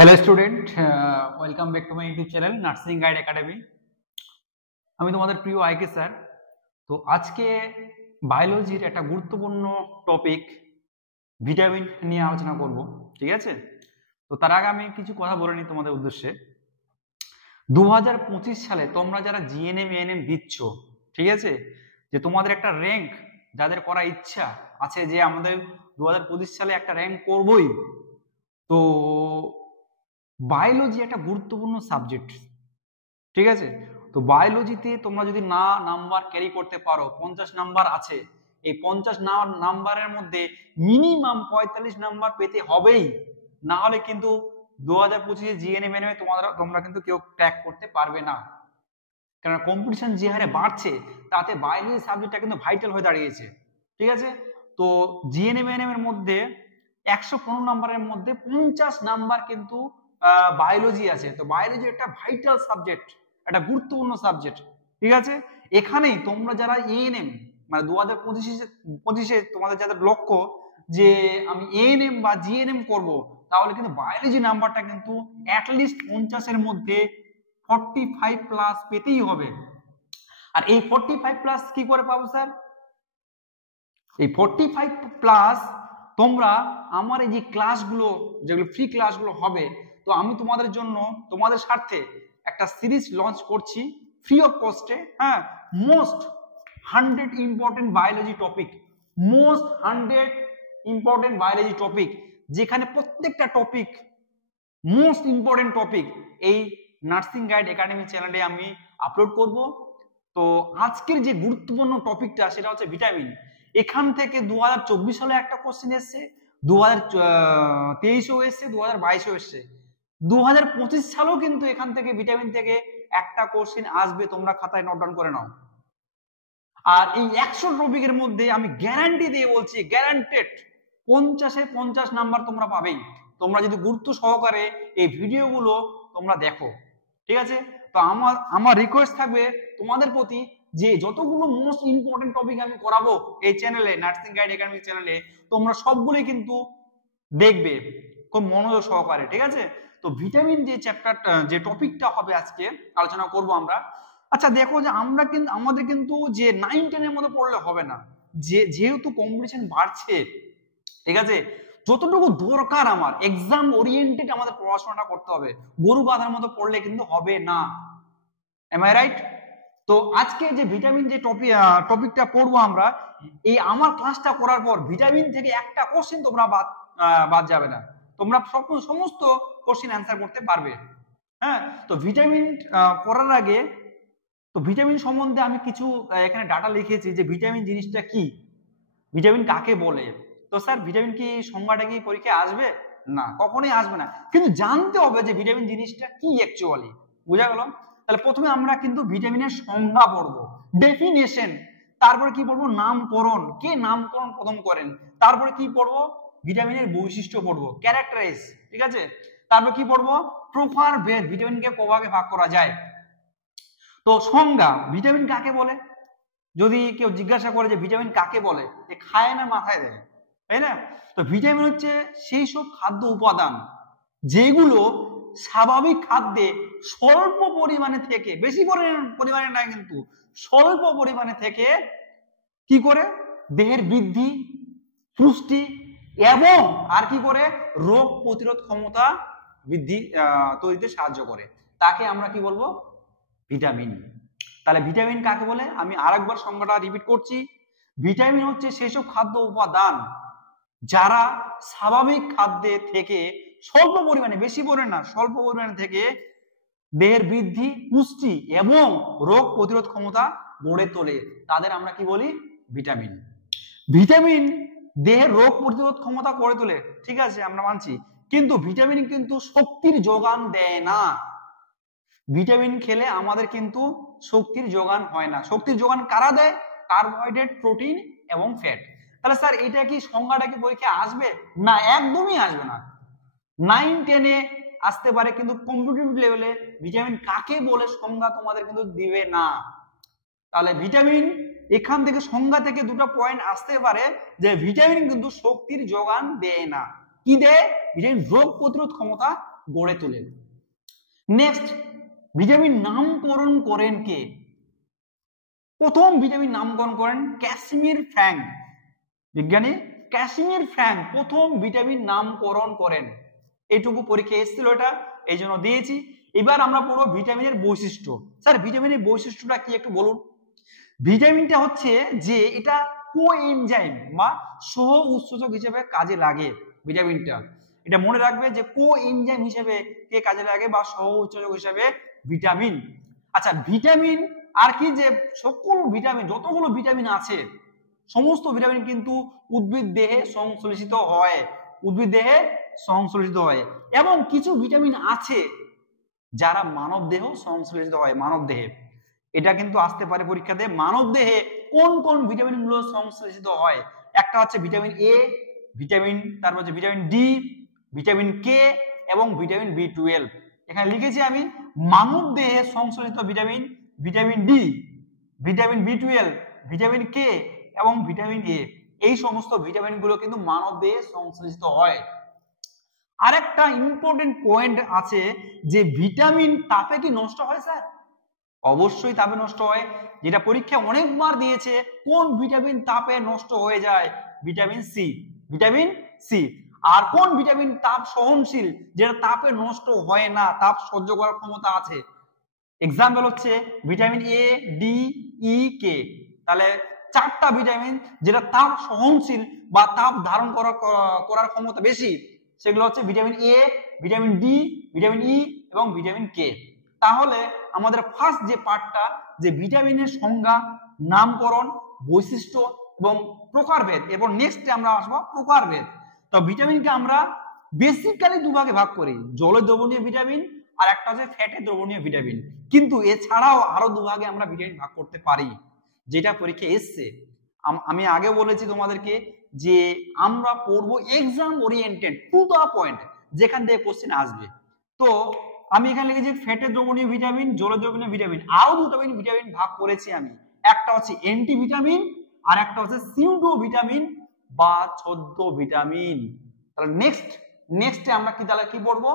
Hello student, welcome back to my YouTube channel nursing guide academy. আমি তোমাদের প্রিয় আইকে স্যার। তো আজকে বায়োলজির একটা গুরুত্বপূর্ণ টপিক ভিটামিন নিয়ে আলোচনা করব, ঠিক আছে? তো তার আগে আমি কিছু কথা বলে নিই তোমাদের উদ্দেশ্যে। 2025 সালে তোমরা যারা জিএনএম এএনএম দিচ্ছ, ঠিক আছে, যে তোমাদের একটা র্যাঙ্ক যাদের করার ইচ্ছা আছে যে আমাদের 2025 সালে একটা র্যাঙ্ক করবই, তো বায়োলজি একটা গুরুত্বপূর্ণ সাবজেক্ট, ঠিক আছে? তো বায়োলজিতে তোমরা যদি নাম্বার ক্যারি করতে পারো, 50 নাম্বার আছে, এই 50 নাম্বারের মধ্যে মিনিমাম 45 নাম্বার পেতে হবেই, না হলে কিন্তু 2025 জিএনএম তোমরা কিন্তু কেউ ক্র্যাক করতে পারবে না। কারণ কম্পিটিশন যে হারে বাড়ছে তাতে বায়োলজি সাবজেক্টটা কিন্তু ভাইটাল হয়ে দাঁড়িয়েছে, ঠিক আছে? তো জিএনএম এর মধ্যে 115 নাম্বারের মধ্যে 50 নাম্বার কিন্তু বায়োলজি আছে। তো বায়োলজি একটা ভাইটাল সাবজেক্ট, একটা গুরুত্বপূর্ণ সাবজেক্ট, ঠিক আছে? এখানেই তোমরা যারা এএনএম মানে 2025-এ তোমাদের যাদের লক্ষ্য যে আমি এএনএম বা জিএনএম করব, তাহলে কিন্তু বায়োলজি নাম্বারটা কিন্তু অ্যাটলিস্ট 50-এর মধ্যে 45 প্লাস পেতেই হবে। আর এই 45 প্লাস কি করে পাবো স্যার? এই 45 প্লাস তোমরা আমার এই যে ক্লাসগুলো, যেগুলো ফ্রি ক্লাসগুলো হবে, তো আমি তোমাদের জন্য তোমাদের স্বার্থে একটা সিরিজ লঞ্চ করছি ফ্রি অফ কস্টে। হ্যাঁ, most 100 important biology topic, most 100 important biology topic, যেখানে প্রত্যেকটা টপিক মোস্ট ইম্পর্টেন্ট টপিক এই নার্সিং গাইড একাডেমি চ্যানেলে আমি আপলোড করব। তো আজকের যে গুরুত্বপূর্ণ টপিকটা সেটা হচ্ছে ভিটামিন। এখান থেকে 2024 সালে একটা কোশ্চেন এসছে, 2023-এও এসছে, 2022-এও এসছে, 2025 সালেও কিন্তু এখান থেকে ভিটামিন থেকে একটা কোশ্চেন আসবে, তোমরা খাতায় নোট ডাউন করে নাও। আর এই 100 টপিকের মধ্যে আমি গ্যারান্টি দিয়ে বলছি, গ্যারান্টেড 50-এ 50 নাম্বার তোমরা পাবেই, তোমরা যদি গুরুত্ব সহকারে এই ভিডিওগুলো তোমরা দেখো, ঠিক আছে? তো আমার রিকোয়েস্ট থাকবে তোমাদের প্রতি যে যতগুলো মোস্ট ইম্পর্টেন্ট টপিক আমি করাবো এই চ্যানেলে, নার্সিং গাইড একাডেমি চ্যানেলে, তোমরা সবগুলোই কিন্তু দেখবে খুব মনোযোগ সহকারে, ঠিক আছে? তো ভিটামিন যে চ্যাপ্টারটা, যে টপিকটা হবে আজকে আলোচনা করব আমরা। আচ্ছা দেখো, যে আমরা কিন্তু আমাদের কিন্তু যে 9-10-এর মধ্যে পড়লে হবে না, যেহেতু কম্পিটিশন বাড়ছে, ঠিক আছে, যতটুকু দরকার আমার এক্সাম ওরিয়েন্টেড আমাদের পড়াশোনাটা করতে হবে, গরু বাঁধার মতো পড়লে কিন্তু হবে না। Am I right? তো আজকে যে ভিটামিন যে টপিকটা পড়বো আমরা, এই আমার ক্লাসটা করার পর ভিটামিন থেকে একটা কোশ্চেন তোমরা বাদ যাবে না, তোমরা সমস্ত কোশ্চেন অ্যান্সার করতে পারবে। হ্যাঁ, তো ভিটামিন পড়ার আগে, তো ভিটামিন সম্বন্ধে আমি কিছু এখানে ডাটা লিখেছি যে ভিটামিন জিনিসটা কি, ভিটামিন কাকে বলে। তো স্যার ভিটামিন কি সংজ্ঞাটা কি পরীক্ষায় আসবে? না, কখনোই আসবে না, কিন্তু জানতে হবে যে ভিটামিন জিনিসটা কি অ্যাকচুয়ালি। বুঝা গেল? তাহলে প্রথমে আমরা কিন্তু ভিটামিনের সংজ্ঞা পড়বো, ডেফিনেশন, তারপরে কি পড়বো, নামকরণ, কে নামকরণ প্রথম করেন, তারপরে কি পড়বো, ভিটামিনের বৈশিষ্ট্য পড়বো, ক্যারেক্টারাইজ, ঠিক আছে? তারপর কি পড়বো, প্রকার ভেদ, ভিটামিনকে কভাবে ভাগ করা যায়। তো সংজ্ঞা, ভিটামিন কাকে বলে, যদি কেউ জিজ্ঞাসা করে যে ভিটামিন কাকে বলে, এ খায় না মাথায় দেয়, তাই না? তো ভিটামিন হচ্ছে সেই সব খাদ্য উপাদান যেগুলো স্বাভাবিক খাদ্যে স্বল্প পরিমাণে থেকে, বেশি পরিমাণে না কিন্তু স্বল্প পরিমাণে থেকে কি করে দেহের বৃদ্ধি, পুষ্টি এবং আর কি করে রোগ প্রতিরোধ ক্ষমতা বৃদ্ধি তৈরিতে সাহায্য করে, তাকে আমরা কি বলবো, ভিটামিন। তাহলে ভিটামিন কাকে বলে আমি আরেকবার সংজ্ঞাটা রিপিট করছি। ভিটামিন হচ্ছে সেসব খাদ্য উপাদান যারা স্বাভাবিক খাদ্যে থেকে স্বল্প পরিমাণে, বেশি পরিমাণে না, স্বল্প পরিমাণে থেকে দেহের বৃদ্ধি, পুষ্টি এবং রোগ প্রতিরোধ ক্ষমতা গড়ে তোলে, তাদের আমরা কি বলি, ভিটামিন। ভিটামিন দেহের রোগ প্রতিরোধ ক্ষমতা গড়ে তোলে, ঠিক আছে, আমরা মানছি, কিন্তু ভিটামিন কিন্তু শক্তির যোগান দেয় না। ভিটামিন খেলে আমাদের কিন্তু শক্তির যোগান হয় না। শক্তির যোগান কারা দেয়? কার্বোহাইড্রেট, প্রোটিন এবং ফ্যাট। তাহলে স্যার এটা কি সংজ্ঞাটা কি পরীক্ষায় আসবে? না, একদমই আসবে না। 9-10-এ আসতে পারে, কিন্তু কম্পিটিটিভ লেভেলে ভিটামিন কাকে বলে সংজ্ঞা তোমাদের কিন্তু দিবে না। তাহলে ভিটামিন এখান থেকে সংজ্ঞা থেকে দুটো পয়েন্ট আসতে পারে যে ভিটামিন কিন্তু শক্তির যোগান দেয় না। কি দেয়? ভিটামিন রোগ প্রতিরোধ ক্ষমতা গড়ে তোলে। নেক্সট, ভিটামিন নামকরণ করেন কে? প্রথম ভিটামিন নামকরণ করেন ক্যাসিমির ফ্র্যাঙ্ক, বিজ্ঞানী ক্যাসিমির ফ্র্যাঙ্ক প্রথম ভিটামিন নামকরণ করেন। এইটুকু পরীক্ষা এসেছিল, এটা এই জন্য দিয়েছি। এবার আমরা পড়বো ভিটামিনের বৈশিষ্ট্য। স্যার ভিটামিনের বৈশিষ্ট্যটা কি একটু বলুন। ভিটামিনটা হচ্ছে যে এটা কোএনজাইম বা সহ উৎসেচক হিসেবে কাজে লাগে। ভিটামিনটা এটা মনে রাখবে যে কোএনজাইম হিসেবে কে কাজে লাগে বা সহ উৎসেচক হিসেবে ভিটামিন। আচ্ছা, ভিটামিন আর কি, যে সকল ভিটামিন যতগুলো ভিটামিন আছে সমস্ত ভিটামিন কিন্তু উদ্ভিদ দেহে সংশ্লেষিত হয়, উদ্ভিদ দেহে সংশ্লেষিত হয়। এবং কিছু ভিটামিন আছে যারা মানব দেহ সংশ্লেষিত হয়, মানব দেহে। এটা কিন্তু আসতে পারে পরীক্ষাতে, মানব দেহে কোন কোন ভিটামিন গুলো সংশ্লেষিত হয়। একটা হচ্ছে ভিটামিন এ, ভিটামিন, তারপর হচ্ছে ভিটামিন ডি, ভিটামিন কে এবং ভিটামিন বি12। এখানে লিখেছি আমি মানব দেহে সংশ্লেষিত ভিটামিন, ভিটামিন ডি, ভিটামিন বি12, ভিটামিন কে এবং ভিটামিন এ, এই সমস্ত ভিটামিন গুলো কিন্তু মানব দেহে সংশ্লেষিত হয়। আরেকটা ইম্পর্টেন্ট পয়েন্ট আছে যে ভিটামিন তাপে কি নষ্ট হয় স্যার? অবশ্যই তাপে নষ্ট হয়, যেটা পরীক্ষা অনেকবার দিয়েছে। কোন ভিটামিন তাপে নষ্ট হয়ে যায়? Vitamin C, vitamin C. আর কোন ভিটামিন তাপ সহনশীল, যেটা তাপে নষ্ট হয় না, তাপ সহ্য করার ক্ষমতা আছে? এক্সাম্পল হচ্ছে ভিটামিন এ, ডি, ই, কে। তাহলে চারটা ভিটামিন যেটা তাপ সহনশীল বা তাপ ধারণ করার ক্ষমতা বেশি, সেগুলো হচ্ছে vitamin A, vitamin D, vitamin E এবং ভিটামিন কে। তাহলে আমাদের ফার্স্ট যে পার্টটা, যে ভিটামিনের সংজ্ঞা, নামকরণ, বৈশিষ্ট্য এবং প্রকারভেদ, এরপর নেক্সটে আমরা আসবো প্রকারভেদ। তো ভিটামিনকে আমরা বেসিক্যালি দুভাগে ভাগ করি, জলে দ্রবণীয় ভিটামিন আর একটা হচ্ছে ফ্যাটে দ্রবণীয় ভিটামিন। কিন্তু এছাড়াও আরো দুভাগে আমরা ভিটামিন ভাগ করতে পারি, যেটা পরীক্ষা এসছে। আমি আগে বলেছি তোমাদেরকে যে আমরা পড়বো exam oriented, to the point, যেখান থেকে কোশ্চেন আসবে। তো আমি এখানে লিখেছি ফ্যাটে দ্রবণীয় ভিটামিন, জলে দ্রবণীয় ভিটামিন। আরো দুটো ভিটামিন ভাগ করেছি আমি, একটা হচ্ছে অ্যান্টি ভিটামিন আর একটা হচ্ছে সিউডো ভিটামিন বা ছদ্ম ভিটামিন। তাহলে নেক্সটে আমরা কি পড়বো?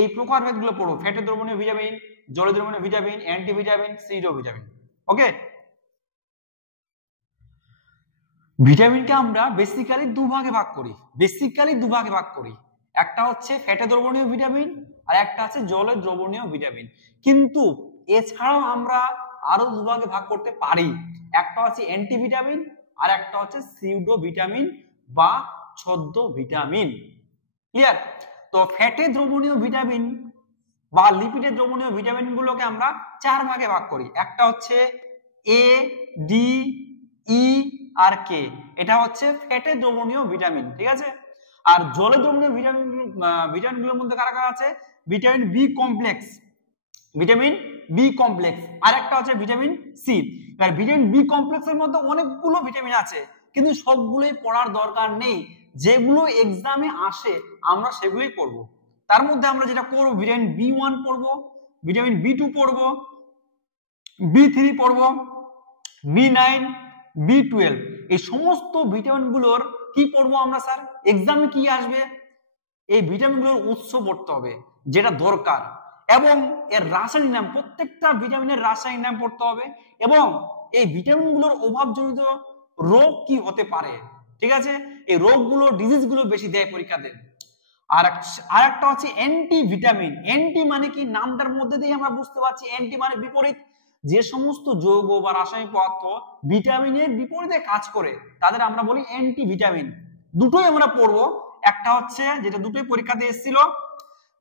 এই প্রকারভেদ গুলো পড়বো, ফ্যাটে দ্রবণীয় ভিটামিন, জলে দ্রবণীয় vitamin, anti vitamin, pseudo vitamin. Okay, ভিটামিনকে আমরা বেসিক্যালি দুভাগে ভাগ করি, একটা হচ্ছে ফ্যাটে দ্রবণীয় ভিটামিন আর একটা হচ্ছে জলে দ্রবণীয় ভিটামিন। কিন্তু এছাড়াও আমরা আরো দুভাগে ভাগ করতে পারি, একটা হচ্ছে অ্যান্টি ভিটামিন আর একটা হচ্ছে সিউডো ভিটামিন বা ছদ্ম ভিটামিন। ক্লিয়ার? তো ফ্যাটে দ্রবণীয় ভিটামিন বা লিপিডে দ্রবণীয় ভিটামিন গুলোকে আমরা চার ভাগে ভাগ করি, একটা হচ্ছে এ, ডি, ই আর কে। এটা হচ্ছে ফ্যাটে দ্রবণীয় ভিটামিন, ঠিক আছে? আর জলে দ্রবণীয় ভিটামিনগুলোর মধ্যে কারা কারা আছে? Vitamin B complex, vitamin B complex, আর একটা হচ্ছে ভিটামিন সি। আর ভিটামিন বি কমপ্লেক্সের মধ্যে অনেকগুলো ভিটামিন আছে, কিন্তু সবগুলোই পড়ার দরকার নেই। যেগুলো এক্সামে আসে আমরা সেগুলোই পড়ব। তার মধ্যে আমরা যেটা করব, ভিটামিন বি1 পড়বো, ভিটামিন বি2 পড়বো, বি3 পড়বো, বি9, বি12। এই সমস্ত ভিটামিনগুলোর কি পড়বো আমরা স্যার? এক্সামে কি আসবে? এই ভিটামিনগুলোর উৎস পড়তে হবে, যেটা দরকার, এবং এর রাসায়নিক নাম, প্রত্যেকটা ভিটামিনের রাসায়নিক নাম পড়তে হবে, এবং এই ভিটামিনগুলোর অভাবজনিত রোগ কি হতে পারে, ঠিক আছে? এই রোগগুলো, ডিজিজগুলো বেশি দেয় পরীক্ষাতে। আর একটা হচ্ছে অ্যান্টি ভিটামিন। অ্যান্টি মানে কি? নামটার মধ্যে দিয়ে আমরা বুঝতে পারছি, অ্যান্টি মানে বিপরীত। যে সমস্ত যৌগ বা রাসায়নিক পদার্থ ভিটামিনের বিপরীতে কাজ করে তাদের আমরা বলি অ্যান্টি ভিটামিন। দুটোই আমরা পড়বো, একটা হচ্ছে যেটা দুটোই পরীক্ষাতে এসেছিল,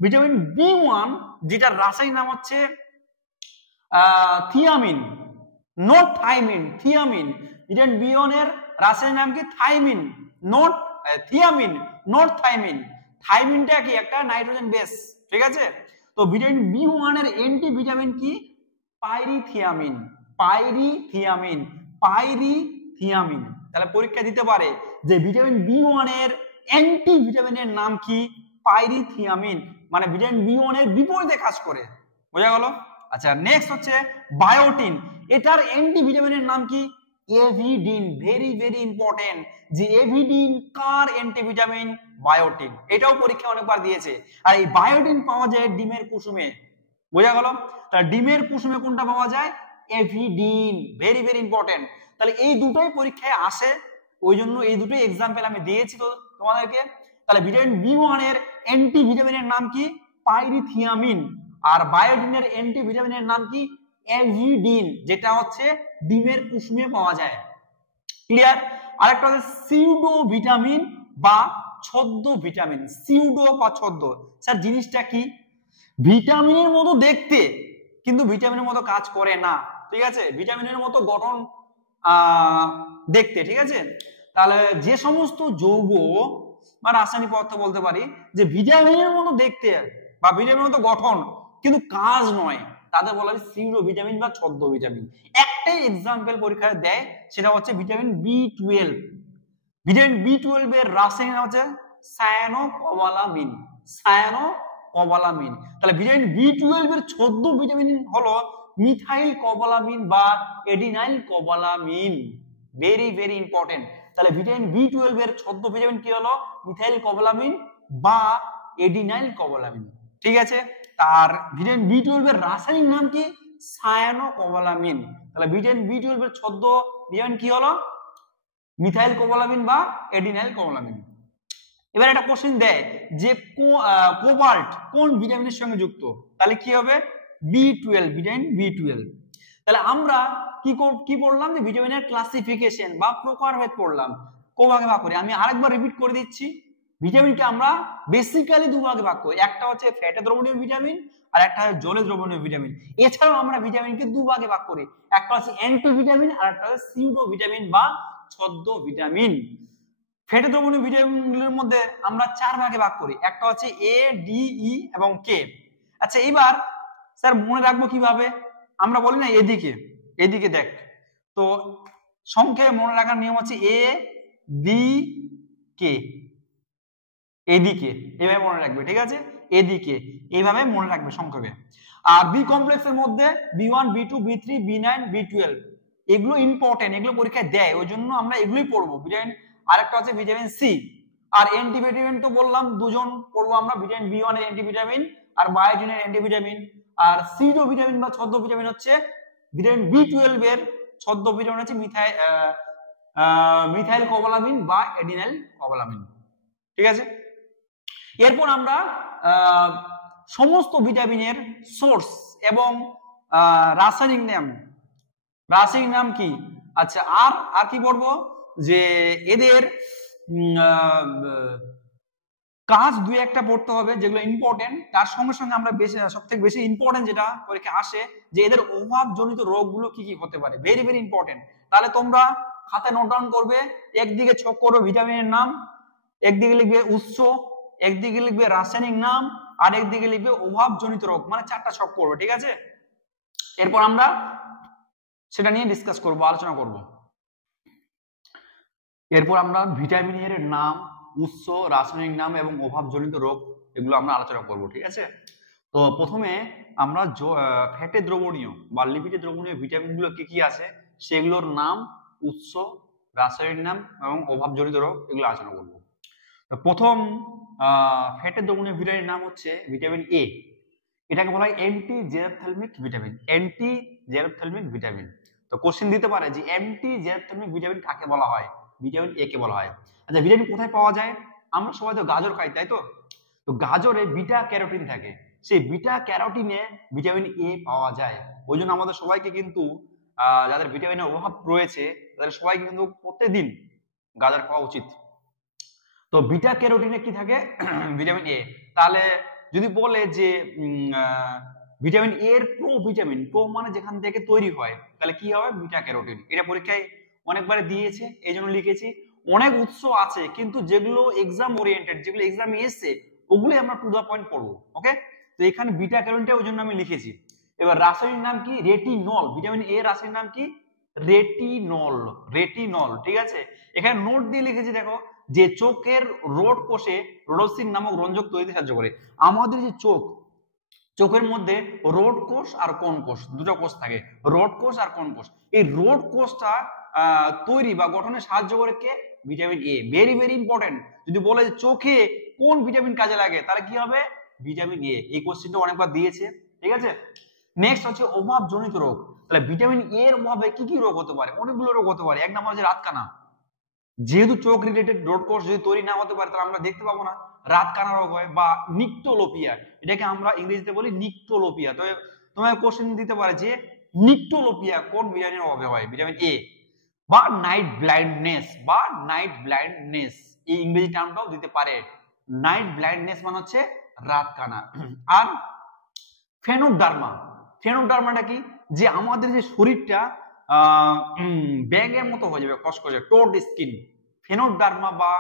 ভিটামিন বি1, যেটার রাসায়নিক নাম হচ্ছে thiamine, not thymine, thiamine. Vitamin B one রাসায়নিক নাম কি? Thymine, not thiamine, not thymine. থাইমিনটা কি? একটা নাইট্রোজেন বেস, ঠিক আছে? তো vitamin B one anti vitamin কি? পাইরিথিয়ামিন, পাইরিথিয়ামিন, পাইরিথিয়ামিন। তাহলে পরীক্ষা দিতে পারে যে ভিটামিন বি1 এর অ্যান্টি ভিটামিনের নাম কি? পাইরিথিয়ামিন, মানে ভিটামিন বি1 এর বিপরীতে কাজ করে। বোঝা গেল? আচ্ছা, নেক্সট হচ্ছে বায়োটিন। এটার অ্যান্টি ভিটামিনের নাম কি? এভিডিন। ভেরি ভেরি ইম্পর্টেন্ট, যে এভিডিন কার অ্যান্টি ভিটামিন? বায়োটিন, এটাও পরীক্ষা অনেকবার দিয়েছে। আর এই বায়োটিন পাওয়া যায় ডিমের কুসুমে, বোঝা গেল? তাহলে ডিমের কুসুমে কোনটা পাওয়া যায়? Avidin, very very important. তাহলে এই দুটোই পরীক্ষায় আসে, ওই জন্য এই দুটোই এক্সাম্পল আমি দিয়েছি তো তোমাদেরকে। তাহলে ভিটামিন বি1 এর অ্যান্টি ভিটামিনের নাম কি? পাইরিথিয়ামিন। আর বায়োটিনের অ্যান্টি ভিটামিনের নাম কি? এভিডিন, যেটা হচ্ছে ডিমের কুসুমে পাওয়া যায়। ক্লিয়ার? আরেকটা হচ্ছে সিউডো ভিটামিন বা ছদ্ম ভিটামিন। সিউডো বা ছদ্ম, স্যার জিনিসটা কি? ভিটামিনের মতো দেখতে কিন্তু ভিটামিনের মতো কাজ করে না, ঠিক আছে? ভিটামিনের মতো গঠন দেখতে, ঠিক আছে? তাহলে যে সমস্ত যৌগ বা রাসায়নিক পদার্থ বলতে পারি যে ভিটামিনের মতো দেখতে বা ভিটামিনের মতো গঠন কিন্তু কাজ নয়, তাদের বলা হয় সিউডো ভিটামিন বা ছদ্ম ভিটামিন। একটাই এক্সাম্পল পরীক্ষায় দেয়, সেটা হচ্ছে ভিটামিন বি12। ভিটামিন বি12 এর রাসায়নিক নাম হচ্ছে সায়ানোকোবালামিন। সায়ানোকোবালামিন। তাহলে ভিটামিন বি12 এর ছদ্ম ভিটামিন হলো মিথাইল কোবালামিন বা এডিনাইল কোবালামিন। Very very important. তাহলে ভিটামিন বি12 এর ছদ্ম ভিটামিন কি হলো? মিথাইল কোবালামিন বা এডিনাইল কোবালামিন, ঠিক আছে? তার ভিটামিন বি12 এর রাসায়নিক নাম কি? সায়ানোকোবালামিন। তাহলে ভিটামিন বি12 এর ছদ্ম ভিটামিন কি হলো? মিথাইল কোবালামিন বা এডিনাইল কোবালামিন। এবার একটা কোশ্চেন দেয় যে কোবাল্ট কোন ভিটামিনের সঙ্গে যুক্ত, তাহলে কি হবে? বি12, ভিটামিন বি12। তাহলে আমরা কি পড়লাম? যে ভিটামিনের ক্লাসিফিকেশন বা প্রকারভেদ পড়লাম, কোভাগে ভাগ করি। আমি আরেকবার রিপিট করে দিচ্ছি, ভিটামিনকে আমরা বেসিক্যালি দুভাগে ভাগ করি, একটা হচ্ছে ফ্যাটে দ্রবণীয় ভিটামিন আর একটা হচ্ছে জলে দ্রবণীয় ভিটামিন। এছাড়াও আমরা ভিটামিনকে দুভাগে ভাগ করি, একটা হচ্ছে অ্যান্টি ভিটামিন আর একটা হচ্ছে সিউডো ভিটামিন বা ছদ্ম ভিটামিন। ফ্যাটে দ্রবণীয় ভিটামিনগুলোর মধ্যে আমরা 4 ভাগে ভাগ করি, একটা হচ্ছে এ, ডি, ই এবং কে। আচ্ছা, এবার স্যার মনে রাখবো কিভাবে? আমরা বলি না এদিকে, এদিকে দেখ, তো সংখ্যায় মনে রাখার নিয়ম হচ্ছে এ, ডি, কে, এদিকে, এইভাবে মনে রাখবে, ঠিক আছে? এদিকে এইভাবে মনে রাখবে সংক্ষেপে। আর বি কমপ্লেক্সের মধ্যে বি1, বি2, বি3, বি9, বি12 এগুলো ইম্পর্টেন্ট, এগুলো পরীক্ষায় দেয়, ওই জন্য আমরা এগুলোই পড়বো। ভিটামিন আরেকটা হচ্ছে ভিটামিন সি। আর অ্যান্টিভিটামিন তো বললাম দুজন পড়বো আমরা, ভিটামিন বি1 এর অ্যান্টিভিটামিন আর বায়োটিনের অ্যান্টিভিটামিন। আর সিডো ভিটামিন বা ছদ্ম ভিটামিন হচ্ছে ভিটামিন বি12 এর ছদ্ম ভিটামিন হচ্ছে মিথাইল কোবালামিন বা এডিনাইল কোবালামিন, ঠিক আছে? এরপর আমরা সমস্ত ভিটামিনের সোর্স এবং রাসায়নিক নাম কি? আচ্ছা, আর কি পড়বো? যে এদের কাজ দুই একটা পড়তে হবে যেগুলো ইম্পর্টেন্ট। তার সঙ্গে সঙ্গে আমরা সবথেকে বেশি ইম্পর্টেন্ট যেটা পরীক্ষা আসে, যে এদের অভাবজনিত রোগগুলো কি কি হতে পারে, ভেরি ভেরি ইম্পর্টেন্ট। তাহলে তোমরা খাতায় নোট ডাউন করবে, একদিকে ছক করবে ভিটামিনের নাম, একদিকে লিখবে উৎস, একদিকে লিখবে রাসায়নিক নাম, আর একদিকে লিখবে অভাবজনিত রোগ, মানে 4টা ছক করবে, ঠিক আছে? এরপর আমরা সেটা নিয়ে ডিসকাস করব, আলোচনা করব। এরপর আমরা ভিটামিনের নাম, উৎস, রাসায়নিক নাম এবং অভাবজনিত রোগ এগুলো আমরা আলোচনা করব, ঠিক আছে? তো প্রথমে আমরা ফ্যাটে দ্রবণীয় বা লিপিডে দ্রবণীয় ভিটামিনগুলো কি কি আছে সেগুলোর নাম, উৎস, রাসায়নিক নাম এবং অভাবজনিত রোগ এগুলো আলোচনা করব। প্রথম ফ্যাটে দ্রবণীয় ভিটামিনের নাম হচ্ছে ভিটামিন এ। এটাকে বলা হয় anti xerophthalmic vitamin. Anti xerophthalmic vitamin. তো কোশ্চেন দিতে পারে যে অ্যান্টি জেরোথ্যালমিক ভিটামিন কাকে বলা হয়? ভিটামিন এ কে বলা হয়। আচ্ছা, ভিটামিন কোথায় পাওয়া যায়? আমরা সবাই তো গাজর খাই, তাই তো? তো গাজরে বিটা ক্যারোটিন থাকে, সেই বিটা ক্যারোটিনে ভিটামিন এ পাওয়া যায়। ওই জন্য আমাদের সবাইকে কিন্তু যাদের ভিটামিনের অভাব রয়েছে তাদের সবাইকে কিন্তু প্রত্যেকদিন গাজর খাওয়া উচিত। তো বিটা ক্যারোটিনে কি থাকে? Vitamin A. তাহলে যদি বলে যে ভিটামিন এ এর প্রো ভিটামিন, প্রো মানে যেখান থেকে তৈরি হয়, তাহলে কি হবে? Beta carotene. এটা পরীক্ষায় অনেকবার দিয়েছে, এই জন্য লিখেছি। অনেক উৎস আছে কিন্তু যেগুলো এক্সাম ওরিয়েন্টেড, যেগুলো এক্সামে এসছে ওগুলো আমরা টু দা পয়েন্ট পড়বো, ওকে? তো এখানে বিটা ক্যারোটিনটা ওই জন্য আমি লিখেছি। এবার রাসায়নিক নাম কি? রেটিনল। ভিটামিন এ রাসায়নিক নাম কি? রেটিনল। রেটিনল, ঠিক আছে? এখানে নোট দিয়ে লিখেছি, দেখো, যে চোখের রোড কোষে রোডোসিন নামক রঞ্জক তৈরিতে সাহায্য করে। আমাদের যে চোখের মধ্যে রোড কোষ আর কোণ কোষ, দুটো কোষ থাকে, রোড কোষ আর কোণ কোষ। এই রোড কোষটা তৈরি বা গঠনে সাহায্য করে কে? Vitamin A. Very very important. যদি বলে চোখে কোন ভিটামিন কাজে লাগে তাহলে কি হবে ভিটামিন এ। এই কোশ্চেনটা অনেকবার দিয়েছে, ঠিক আছে। নেক্সট হচ্ছে অভাবজনিত রোগ। তাহলে ভিটামিন এ এর অভাবে কি কি রোগ হতে পারে? অনেকগুলো রোগ হতে পারে। এক নম্বর হচ্ছে রাতকানা। যেহেতু চোখ রিলেটেড রোড কোর্স যদি তৈরি না হতে পারে তাহলে আমরা দেখতে পাবো না। রাতকানা রোগ হয়, বা নিক্টোলোপিয়া, এটাকে আমরা ইংরেজিতে বলি নিক্টোলোপিয়া। তো তোমার কোশ্চেন দিতে পারে যে নিক্টোলোপিয়া কোন ভিটামিনের অভাবে হয়? Vitamin A. বা নাইট ব্লাইন্ডনেস, বা নাইট ব্লাইন্ডনেস, এই ইংরেজি টার্মটাও দিতে পারে। নাইট ব্লাইন্ডনেস মানে হচ্ছে রাতকানা। আর ফেনোডার্মা, ফেনোডার্মাটা কি? যে আমাদের যে শরীরটা ব্যাঙের মতো হয়ে যাবে, কসকসে, টোড স্কিন, ফেনোডার্মা বা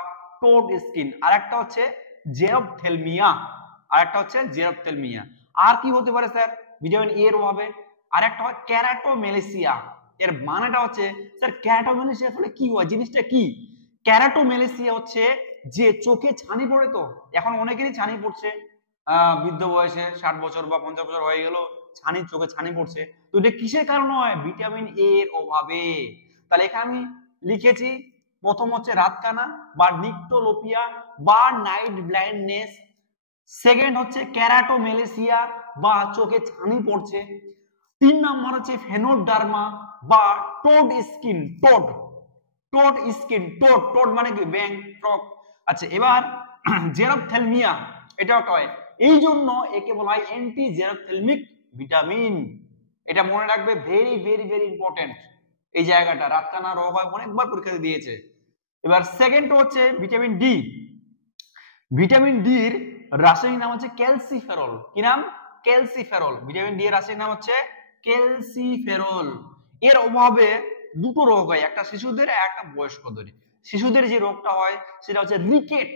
টোড স্কিন। আর একটা হচ্ছে জেরপ্থ্যালমিয়া, আর একটা হচ্ছে জেরপ্থ্যালমিয়া। আর কি হতে পারে স্যার ভিটামিন এ এর অভাবে? আর একটা হয় ক্যারাটোমেলেসিয়া। এর মানেটা হচ্ছে স্যার ক্যারাটোমেলেসিয়া আসলে কি হয়, জিনিসটা কি? ক্যারাটোমেলেসিয়া হচ্ছে যে চোখে ছানি পড়ে। তো এখন অনেকেরই ছানি পড়ছে, বৃদ্ধ বয়সে 60 বছর বা 50 বছর হয়ে গেল, ছানি, চোখে ছানি পড়ছে। তো এটা কিসের কারণে হয়? ভিটামিন এ এর অভাবে। তাহলে এখানে আমি লিখেছি প্রথম হচ্ছে রাতকানা বা নিক্টোলোপিয়া বা নাইট ব্লাইন্ডনেস, সেকেন্ড হচ্ছে ক্যারাটোমেলেসিয়া বা চোখে ছানি পড়ছে, 3 নম্বর হচ্ছে ফেনোডার্মা বা towed skin, towed, towed skin, towed, towed মানে কি ব্যাং, ফ্রগ। আচ্ছা এবার জেরপ্থ্যালমিয়া, এটাও হয়। এই জন্য একে বলা হয় অ্যান্টি জেরপ্থ্যালমিক ভিটামিন। এটা মনে রাখবে, ভেরি ভেরি ভেরি ইম্পর্টেন্ট এই জায়গাটা। রাতকানা রোগ হয়, অনেকবার পরীক্ষাতে দিয়েছে। এবার সেকেন্ড হচ্ছে ভিটামিন ডি। ভিটামিন ডি এর রাসায়নিক নাম হচ্ছে ক্যালসিফেরল। কি নাম? ক্যালসিফেরল। ভিটামিন ডি এর রাসায়নিক নাম হচ্ছে ক্যালসিফেরল। এর অভাবে দুটো রোগ হয়, একটা শিশুদের আর একটা বয়স্কদের। শিশুদের যে রোগটা হয় সেটা হচ্ছে রিকেট।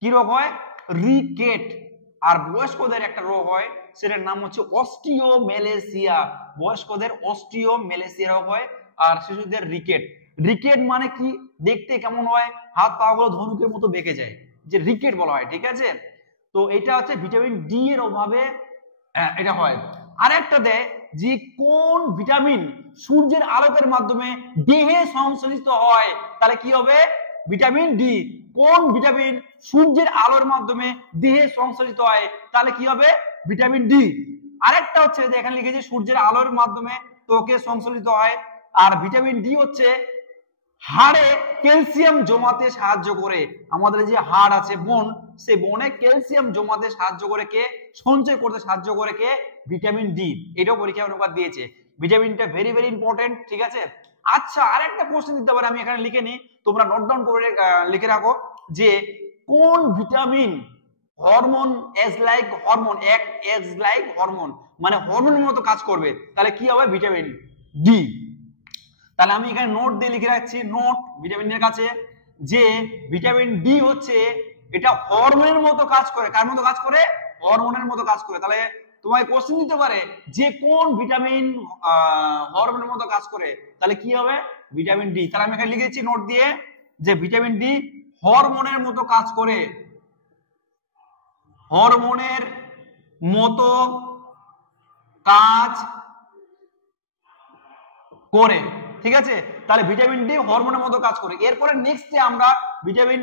কি রোগ হয়? রিকেট। আর বয়স্কদের একটা রোগ হয়, সেটার নাম হচ্ছে অস্টিওমেলেসিয়া। বয়স্কদের অস্টিওমেলেসিয়া রোগ হয়, আর শিশুদের রিকেট। রিকেট মানে কি? দেখতে কেমন হয়? হাত পা গুলো ধনুকের মতো বেঁকে যায়, যে রিকেট বলা হয়, ঠিক আছে। তো এটা হচ্ছে ভিটামিন ডি এর অভাবে এটা হয়। আর একটা দেয় যে কোন ভিটামিন সূর্যের আলোকের মাধ্যমে দেহে সংশ্লেষিত হয়, তাহলে কি হবে? Vitamin D. কোন ভিটামিন সূর্যের আলোর মাধ্যমে দেহে সংশ্লেষিত হয়, তাহলে কি হবে? Vitamin D. আরেকটা হচ্ছে যে এখানে লিখেছে সূর্যের আলোর মাধ্যমে ত্বকে সংশ্লেষিত হয়। আর ভিটামিন ডি হচ্ছে হাড়ে ক্যালসিয়াম জমাতে সাহায্য করে। আমাদের যে হাড় আছে, বোন, সেই বোনে ক্যালসিয়াম জমাতে সাহায্য করে কে? সঞ্চয় করতে সাহায্য করে কে? Vitamin D. এটাও পরীক্ষায় অনুপাত দিয়েছে। ভিটামিনটা ভেরি ভেরি ইম্পর্টেন্ট, ঠিক আছে। আচ্ছা আরেকটা প্রশ্ন দিতে পারে, আমি এখানে লিখে নি, তোমরা নোট ডাউন করে লিখে রাখো, যে কোন vitamin hormone as like hormone, as like hormone মানে হরমোনের মতো কাজ করবে, তাহলে কি হবে? Vitamin D. তাহলে আমি এখানে নোট দিয়ে লিখে রাখছি, নোট ভিটামিনের কাছে, যে ভিটামিন ডি হচ্ছে এটা হরমোনের মতো কাজ করে। কার মতো কাজ করে? হরমোনের মতো কাজ করে। তাহলে তোমায় কোশ্চেন দিতে পারে যে কোন ভিটামিন হরমোনের মতো কাজ করে, তাহলে কি হবে? Vitamin D. তাহলে আমি এখানে লিখেছি নোট দিয়ে যে ভিটামিন ডি হরমোনের মতো কাজ করে, হরমোনের মতো কাজ করে, ঠিক আছে। তাহলে ভিটামিন ডি হরমোনের মতো কাজ করে। এরপরে নেক্সটে আমরা ভিটামিন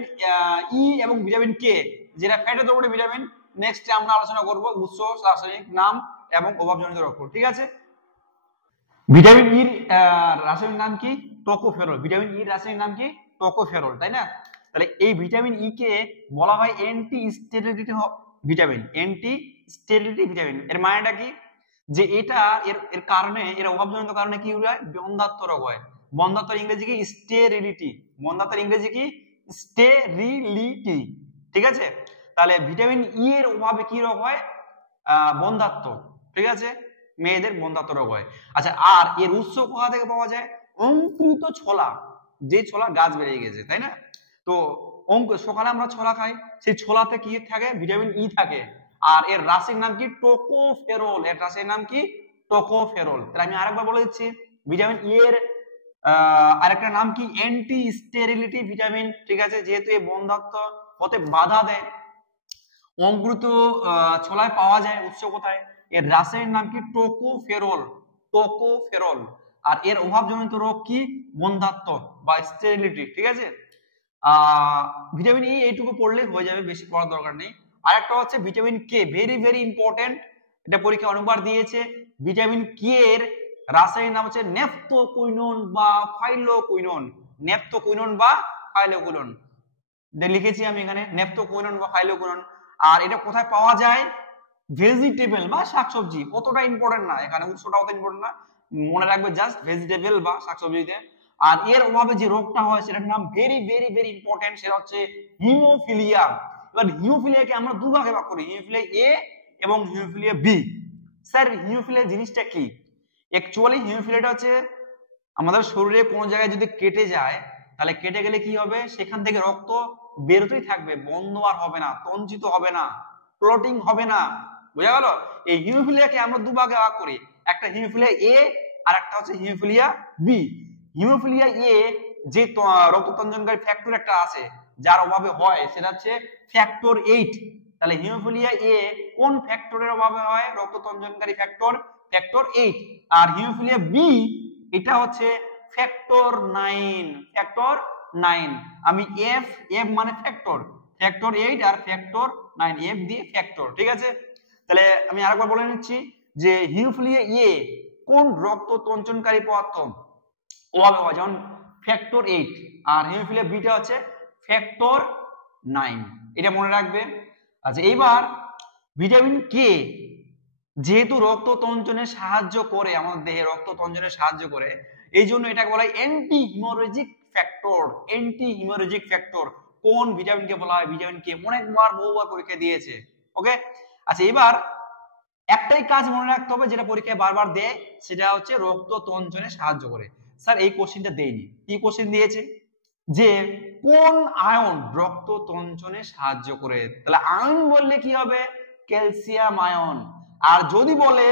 ই এবং ভিটামিন কে, যেটা ফ্যাটে দ্রবণীয় ভিটামিন, নেক্সটে আমরা আলোচনা করব উৎস, রাসায়নিক নাম এবং অভাবজনিত রোগ, ঠিক আছে। ভিটামিন ই রাসায়নিক নাম কি? টোকোফেরল। ভিটামিন ই রাসায়নিক নাম কি? টোকোফেরল, তাই না? তাহলে এই ভিটামিন ই কে বলা হয় anti sterility vitamin, anti sterility vitamin. এর মানেটা কি? যে এটা এর কারণে, এর অভাবজনিত কারণে কি হয়? বন্ধ্যাত্ব রোগ হয়। বন্ধ্যাত্বের ইংরেজি কি? স্টেরিলিটি। বন্ধ্যাত্বের ইংরেজি কি? স্টেরিলিটি, ঠিক আছে। তাহলে ভিটামিন ই এর অভাবে কি রোগ হয়? বন্ধ্যাত্ব, ঠিক আছে। মেয়েদের বন্ধ্যাত্ব রোগ হয়। আচ্ছা, আর এর উৎস কোথা থেকে পাওয়া যায়? অঙ্কুরিত ছোলা, যে ছোলা গাছ বেরিয়ে গেছে, তাই না? তো সকালে আমরা ছোলা খাই, সেই ছোলাতে কি থাকে? ভিটামিন ই থাকে। আর এর রাসায়নিক নাম কি? টোকোফেরল। এর রাসায়নিক নাম কি? টোকোফেরল। তাহলে আমি আরেকবার বলে দিচ্ছি, ভিটামিন ই এর আরেকটা নাম কি? অ্যান্টি স্টেরিলিটি ভিটামিন, ঠিক আছে। যেহেতু এই বন্ধ্যাত্ব হতে বাধা দেয়, অঙ্কুরিত ছোলায় পাওয়া যায়। উৎস কোথায়? এর রাসায়নিক নাম কি? Tocopherol, tocopherol. আর এর অভাবজনিত রোগ কি? বন্ধ্যাত্ব বা স্টেরিলিটি, ঠিক আছে। ভিটামিন ই এইটুকু পড়লে হয়ে যাবে, বেশি পড়ার দরকার নেই। আর একটা হচ্ছে vitamin K, very very important, এটা পরীক্ষা অনেকবার দিয়েছে। ভিটামিন কে এর রাসায়নিক নাম হচ্ছে নেফথোকুইনোন বা ফাইলোকুইনোন, নেফথোকুইনোন বা ফাইলোকুইনোন, লিখেছি আমি এখানে নেফথোকুইনোন বা ফাইলোকুইনোন। আর এটা কোথায় পাওয়া যায়? ভেজিটেবল বা শাকসবজি, অতটা ইম্পর্টেন্ট না এখানে, উৎসটা অত ইম্পর্টেন্ট না, মনে রাখবে জাস্ট ভেজিটেবল বা শাকসবজিতে। আর এর অভাবে যে রোগটা হয় সেটার নাম ভেরি ভেরি ভেরি ইম্পর্টেন্ট, সেটা হচ্ছে হিমোফিলিয়া। এবার হিমোফিলিয়াকে আমরা দুভাগে ভাগ করি, হিমোফিলিয়া এ এবং হিমোফিলিয়া বি। স্যার হিমোফিলিয়া জিনিসটা কি? অ্যাকচুয়ালি হিমোফিলিয়াটা হচ্ছে আমাদের শরীরে কোনো জায়গায় যদি কেটে যায়, তাহলে কেটে গেলে কি হবে, সেখান থেকে রক্ত বেরোতেই থাকবে, বন্ধ আর হবে না, তঞ্চিত হবে না, ক্লটিং হবে না, বোঝা গেল? এই হিমোফিলিয়াকে আমরা দুভাগে ভাগ করি, একটা হিমোফিলিয়া এ আর একটা হচ্ছে হিমোফিলিয়া বি। হিমোফিলিয়া এ যে রক্ত তঞ্চনকারী ফ্যাক্টর একটা আছে যার অভাবে হয়, সেটা হচ্ছে ফ্যাক্টর 8। তাহলে হিমোফিলিয়া এ কোন ফ্যাক্টরের অভাবে হয়? রক্ত তঞ্চনকারী ফ্যাক্টর ফ্যাক্টর 8। আর হিমোফিলিয়া বি এটা হচ্ছে ফ্যাক্টর 9, ফ্যাক্টর 9। আমি এফ, এফ মানে ফ্যাক্টর, ফ্যাক্টর 8 আর ফ্যাক্টর 9, এফ দিয়ে ফ্যাক্টর, ঠিক আছে? তাহলে আমি আরেকবার বলে নিচ্ছি যে হিমোফিলিয়া এ কোন রক্ত তঞ্চনকারী পদার্থ অভাবে হয়, যেমন ফ্যাক্টর 8, আর হিমোফিলিয়া বিটা হচ্ছে ফ্যাক্টর 9, এটা মনে রাখবে। আচ্ছা এইবার ভিটামিন কে যেহেতু রক্ত তঞ্চনে সাহায্য করে, আমাদের দেহে রক্ত তঞ্চনে সাহায্য করে, এই জন্য এটাকে বলা হয় anti haemorrhagic factor. Anti haemorrhagic factor কোন ভিটামিনকে বলা হয়? ভিটামিন কে, অনেকবার বহুবার পরীক্ষা দিয়েছে। ওকে, আচ্ছা এবার একটাই কাজ মনে রাখতে হবে যেটা পরীক্ষায় বারবার দেয়, সেটা হচ্ছে রক্ত তঞ্চনে সাহায্য করে। স্যার এই কোশ্চেনটা দেয়নি, কি কোশ্চেন দিয়েছে যে কোন আয়ন রক্ত তঞ্চনে সাহায্য করে, তাহলে আয়ন বললে কি হবে? Calcium ion. আর যদি বলে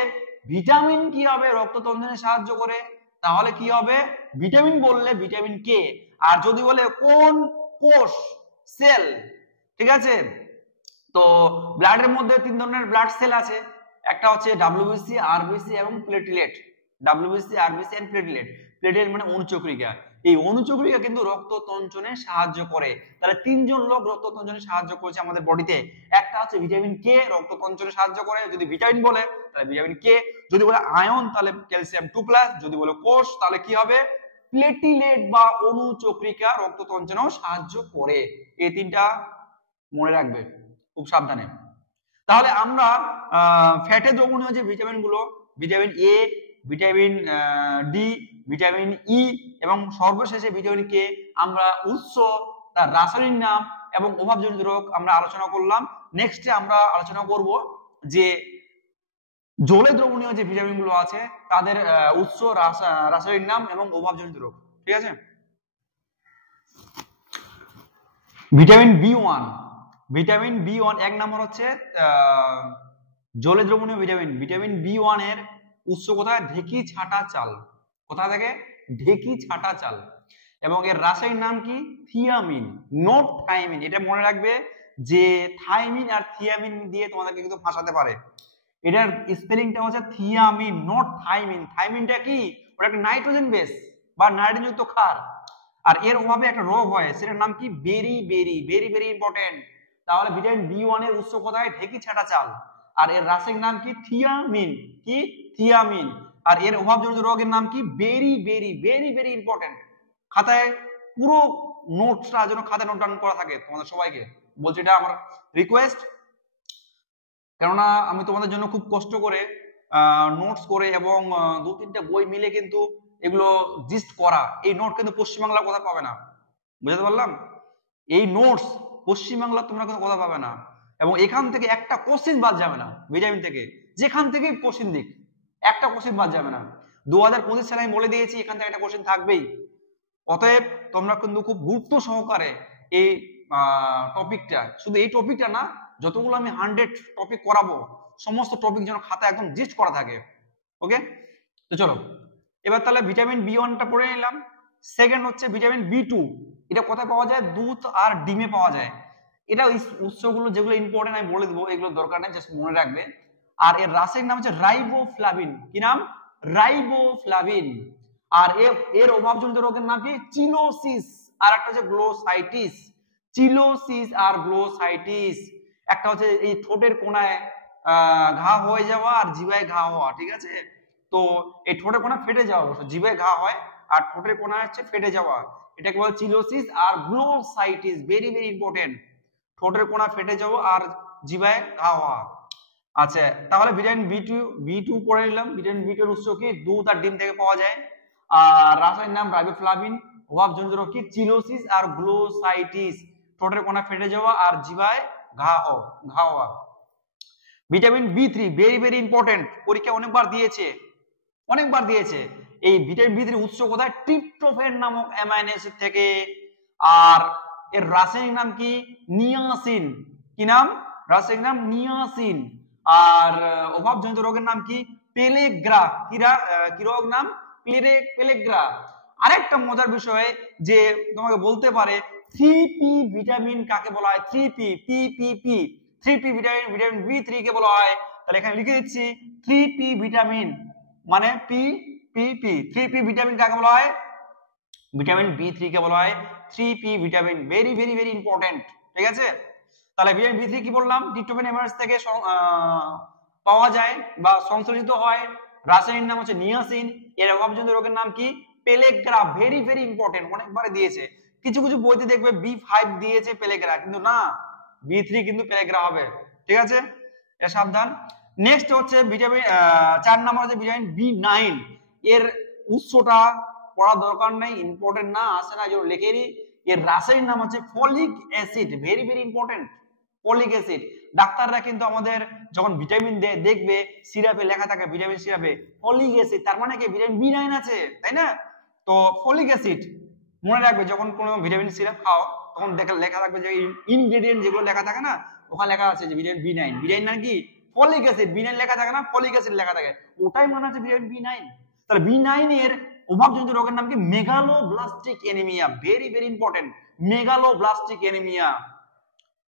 ভিটামিন কি হবে রক্ত তঞ্চনে সাহায্য করে, তাহলে কি হবে? ভিটামিন বললে ভিটামিন কে। আর যদি বলে কোন কোষ, সেল, ঠিক আছে? তো ব্লাডের মধ্যে 3 ধরনের ব্লাড সেল আছে, একটা হচ্ছে ডাব্লিউবিসি, আরবিসি এবং platelet. WBC, RBC and platelet. Platelet মানে অণুচক্রিকা। এই অণুচক্রিকা কিন্তু রক্ত তঞ্চনে সাহায্য করে। তাহলে 3 জন লোক রক্ত তঞ্চনে সাহায্য করেছে আমাদের বডিতে। একটা হচ্ছে ভিটামিন কে, রক্ত তঞ্চনে সাহায্য করে, যদি ভিটামিন বলে তাহলে ভিটামিন কে, যদি বলে আয়ন তাহলে ক্যালসিয়াম 2+, যদি বলে কোষ তাহলে কি হবে? প্লেটলেট বা অণুচক্রিকা রক্ত তঞ্চনেও সাহায্য করে। এই 3টা মনে রাখবে খুব সাবধানে। তাহলে আমরা ফ্যাটে দ্রবণীয় যে ভিটামিন গুলো, vitamin A, vitamin D, vitamin E এবং সর্বশেষে ভিটামিন কে, আমরা উৎস, তার রাসায়নিক নাম এবং অভাবজনিত রোগ আমরা আলোচনা করলাম। নেক্সটে আমরা আলোচনা করব যে জলে দ্রবণীয় যে ভিটামিন গুলো আছে তাদের উৎস, রাসায়নিক নাম এবং অভাবজনিত রোগ, ঠিক আছে? ভিটামিন বি1, ভিটামিন বি1 এক নম্বর হচ্ছে জলে দ্রবণীয় ভিটামিন। ভিটামিন বি1 এর উৎস কোথায়? ঢেকি ছাটা চাল। কোথা থেকে? ঢেকি ছাটা চাল। এবং এর রাসায়নিক নাম কি? Thiamine, not thymine. এটা মনে রাখবে যে থাইমিন আর থিয়ামিন দিয়ে তোমাদেরকে কিন্তু ফাঁসাতে পারে। এটার স্পেলিংটা হচ্ছে থিয়ামিন, নট থাইমিন। থাইমিনটা কি? ওটা একটা নাইট্রোজেন বেস বা নাইট্রোজেন যুক্ত ক্ষার। আর এর অভাবে একটা রোগ হয়, সেটার নাম কি? বেরি বেরি, ভেরি ভেরি ইম্পর্টেন্ট। তাহলে ভিটামিন বি1 এর উৎস কোথায়? ঢেকি ছাটা চাল। আর এর রাসায়নিক নাম কি? থিয়ামিন। কি? থিয়ামিন। আর এর অভাবজনিত রোগের নাম কি? বেরি বেরি, ভেরি ভেরি ইম্পর্টেন্ট। খাতায় পুরো নোটসটা যেন খাতায় নোট ডাউন করা থাকে তোমাদের সবাইকে বলছি, এটা আমার রিকোয়েস্ট। কেননা আমি তোমাদের জন্য খুব কষ্ট করে নোটস করে এবং 2-3টা বই মিলে কিন্তু এগুলো জিস্ট করা। এই নোট কিন্তু পশ্চিমবাংলার কথা পাবে না, বুঝতে পারলাম? এই নোটস পশ্চিমবাংলা তোমরা কিন্তু কথা পাবে না। এবং এখান থেকে একটা কোশ্চেন বাদ যাবে না, ভিটামিন থেকে যেখান থেকে কোশ্চেন দিক, একটা কোশ্চেন বাদ যাবে না। 2025 সালে আমি বলে দিয়েছি এখান থেকে একটা কোশ্চেন থাকবেই। অতএব তোমরা কিন্তু খুব গুরুত্ব সহকারে এই টপিকটা, শুধু এই টপিকটা না, যতগুলো আমি 100 টপিক করাবো সমস্ত টপিক যেন খাতা একদম জিস্ট করা থাকে। ওকে, তো চলো এবার তাহলে ভিটামিন বি1টা পড়ে নিলাম। সেকেন্ড হচ্ছে ভিটামিন বি2। এটা কোথায় পাওয়া যায়? দুধ আর ডিমে পাওয়া যায়। এটা উৎসগুলো যেগুলো ইম্পর্টেন্ট আমি বলে দেবো, এগুলো দরকার নেই, জাস্ট মনে রাখবে। আর এর রাসায়নিক নাম হচ্ছে রাইবোফ্লাভিন। কি নাম? রাইবোফ্লাভিন। আর এর অভাবজনিত রোগের নাম কি? চিলোসিস আর একটা হচ্ছে গ্লোসাইটিস। চিলোসিস আর গ্লোসাইটিস, একটা হচ্ছে এই ঠোঁটের কোনায় ঘা হয়ে যাওয়া আর জিভায় ঘা হওয়া, ঠিক আছে? তো এই ঠোঁটের কোনা ফেটে যাওয়া, অবশ্য জিভায় ঘা হয় আর ঠোঁটের কোনা হচ্ছে ফেটে যাওয়া, এটাকে বলে চিলোসিস আর গ্লোসাইটিস। ভেরি ভেরি ইম্পর্টেন্ট, ঠোঁটের কোনা ফেটে যাওয়া আর জিভায় ঘা হওয়া। আচ্ছা, তাহলে ভিটামিন বি টু পড়ে নিলাম। ভিটামিন বি টু এর উৎস কি? দুধ আর ডিম থেকে পাওয়া যায়। আর রাসায়নিক নাম রাইবোফ্লাভিন। অভাবজনিত রোগ কি? চিলোসিস আর গ্লোসাইটিস, ঠোঁটের কোনা ফেটে যাওয়া আর জিভায় ঘা হওয়া। ভিটামিন বি3 ভেরি ভেরি ইম্পর্টেন্ট, পরীক্ষা অনেকবার দিয়েছে। এই ভিটামিন বি3 উৎস কোথায়? ট্রিপ্টোফ্যান নামক অ্যামাইনো অ্যাসিড থেকে। আর এর রাসায়নিক নাম কি? নিয়াসিন। কি নাম? রাসায়নিক নাম নিয়াসিন। আর অভাবজনিত রোগের নাম কি? পেলেগ্রা। কি রোগ নাম? পেলেগ্রা। আরেকটা মজার বিষয় যে তোমাকে বলতে পারে 3P ভিটামিন কাকে বলা হয়? 3P, PPP, 3P vitamin, vitamin B কে বলা হয়। তাহলে এখানে লিখে দিচ্ছি 3P ভিটামিন মানে PPP। 3P ভিটামিন কাকে বলা হয়? ভিটামিন বি3 কে বলা হয় 3P vitamin. Very very very important, ঠিক আছে? তাহলে ভিটামিন বি3 কি বললাম? ট্রিপ্টোফ্যান অ্যামাইনো থেকে পাওয়া যায় বা সংশ্লেষিত হয়। রাসায়নিক নাম হচ্ছে নিয়াসিন। এর অভাবজনিত রোগের নাম কি? পেলেগ্রা। ভেরি ভেরি ইম্পর্টেন্ট, অনেকবার দিয়েছে। কিছু কিছু বইতে দেখবে বি5 দিয়েছে পেলেগ্রা, কিন্তু না, বি3 কিন্তু পেলেগ্রা হবে, ঠিক আছে? এটা সাবধান। নেক্সট হচ্ছে ভিটামিন 4 নাম্বার হচ্ছে ভিটামিন বি9। এর উৎসটা পড়া দরকার নেই, ইম্পর্টেন্ট না, আসে না, যেন লিখে নিই। এর রাসায়নিক নাম হচ্ছে folic acid. Very very important, folic acid. ডাক্তাররা কিন্তু আমাদের যখন ভিটামিন দেয় দেখবে সিরাপে লেখা থাকে, ভিটামিন সিরাপে ফলিক অ্যাসিড, তার মানে কি? ভিটামিন বি9 আছে, তাই না? তো ফলিক অ্যাসিড মনে রাখবে, যখন কোনো ভিটামিন সিরাপ খাও তখন লেখা থাকবে যে ইনগ্রেডিয়েন্ট যেগুলো লেখা থাকে না, ওখানে লেখা আছে যে ভিটামিন বি9। বি9 মানে কি? Folic acid. বি9 লেখা থাকে না, ফলিক অ্যাসিড লেখা থাকে, ওটাই মনে হচ্ছে ভিটামিন বি9। তাহলে বি9 এর অভাবজনিত রোগের নাম কি? Megaloblastic anaemia. Very very important, megaloblastic anaemia,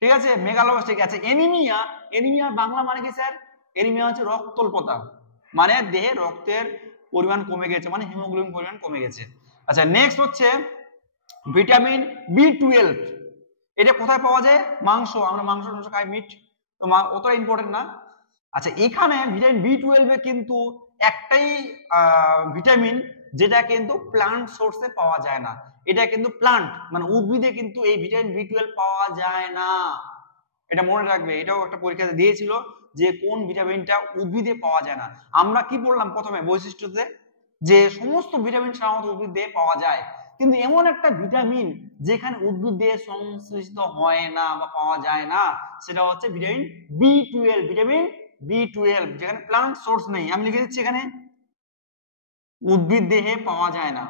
ঠিক আছে? মেগালোব্লাস্টিক। আচ্ছা, অ্যানিমিয়া, অ্যানিমিয়া বাংলা মানে কি স্যার? অ্যানিমিয়া হচ্ছে রক্তল্পতা, মানে দেহে রক্তের পরিমাণ কমে গেছে, মানে হিমোগ্লোবিন পরিমাণ কমে গেছে। আচ্ছা, নেক্সট হচ্ছে ভিটামিন বি12। এটা কোথায় পাওয়া যায়? মাংস, আমরা মাংস খাই, মিট, তো অতটা ইম্পর্টেন্ট না। আচ্ছা, এখানে ভিটামিন বি12 এ কিন্তু একটাই ভিটামিন যেটা কিন্তু প্লান্ট সোর্সে পাওয়া যায় না। এটা কিন্তু প্লান্ট মানে উদ্ভিদে কিন্তু এই ভিটামিন বি12 পাওয়া যায় না, এটা মনে রাখবে। এটাও একটা পরীক্ষাতে দিয়েছিল যে কোন ভিটামিনটা উদ্ভিদে পাওয়া যায় না। আমরা কি বললাম প্রথমে বৈশিষ্ট্যতে? যে সমস্ত ভিটামিন সাধারণত উদ্ভিদ দিয়ে পাওয়া যায়, কিন্তু এমন একটা ভিটামিন যেখানে উদ্ভিদ দিয়ে সংশ্লেষিত হয় না বা পাওয়া যায় না, সেটা হচ্ছে ভিটামিন বি12। ভিটামিন বি12 যেখানে প্লান্ট সোর্স নেই, আমি লিখে দিচ্ছি এখানে উদ্ভিদ দেহে পাওয়া যায় না।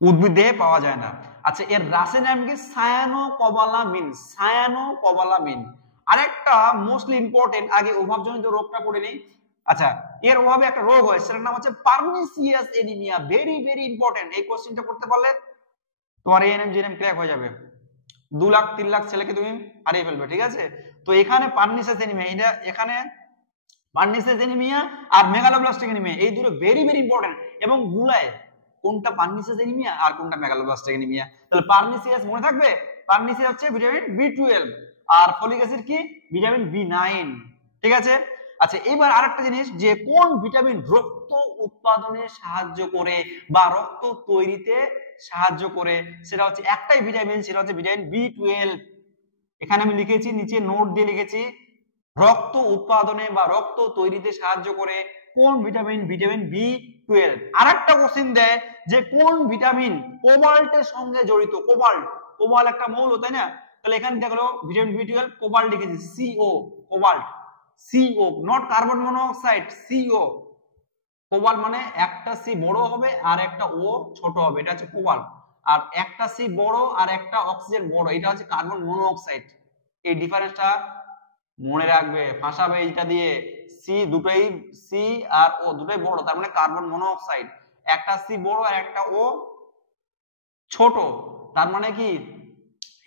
উদ্ভিদ দেহে পাওয়া যায় না। আচ্ছা, এর রাসায়নিক নাম কি? সায়ানোকোবালামিন। সায়ানোকোবালামিন। আরেকটা মোস্টলি ইম্পর্টেন্ট, আগে অভাবজনিত রোগটা পড়ে নেই। আচ্ছা, এর অভাবে একটা রোগ হয়, সেটার নাম হচ্ছে পারনিসিয়াস এনিমিয়া। ভেরি ভেরি ইম্পর্টেন্ট, এই কোশ্চেনটা করতে পারলে তোমার এএনএম জিএনএম ক্র্যাক হয়ে যাবে। 2 লাখ 3 লাখ ছেলেকে তুমি হারিয়ে ফেলবে, ঠিক আছে? তো এখানে পারনিসিয়াস এনিমিয়া, এটা এখানে পারনিসিয়াস এনিমিয়া আর মেগালোব্লাস্টিক এনিমিয়া, এই দুটো ভেরি ভেরি ইম্পর্টেন্ট। এবং গুলায় কোনটা পারনিসিয়াস এনিমিয়া আর কোনটা মেগালোব্লাস্টিক এনিমিয়া। তাহলে পারনিসিয়াস মনে থাকবে, পারনিসিয়াস হচ্ছে ভিটামিন বি12 আর ফলিক অ্যাসিড কি? ভিটামিন বি9, ঠিক আছে? আচ্ছা, এবার আরেকটা জিনিস, যে কোন ভিটামিন রক্ত উৎপাদনে সাহায্য করে বা রক্ত তৈরিতে সাহায্য করে, সেটা হচ্ছে একটাই ভিটামিন, সেটা হচ্ছে ভিটামিন বি12। এখানে আমি লিখেছি, নিচে নোট দিয়ে লিখেছি, রক্ত উৎপাদনে বা রক্ত তৈরিতে সাহায্য করে কোন ভিটামিন? ভিটামিন বি12। আরেকটা কোশ্চেন দেয় যে কোন ভিটামিন কোবাল্টের সঙ্গে জড়িত? কোবাল্ট, কোবাল্ট একটা মৌল, তাই না? তাহলে এখানে দেখো ভিটামিন বি12 কোবাল্ট লিখেছি, CO, cobalt, CO, not carbon monoxide, CO. Cobalt মানে একটা সি বড় হবে আর একটা ও ছোট হবে, এটা হচ্ছে কোবাল্ট। আর একটা সি বড় আর একটা অক্সিজেন বড়, এটা হচ্ছে কার্বন মনোঅক্সাইড। এই ডিফারেন্সটা মনে রাখবে, ফাঁসাবে এটা দিয়ে। সি দুটোই, সি আর ও দুটোই বড়, তার মানে কার্বন মনোঅক্সাইড। একটা সি বড় আর একটা ও ছোট, তার মানে কি?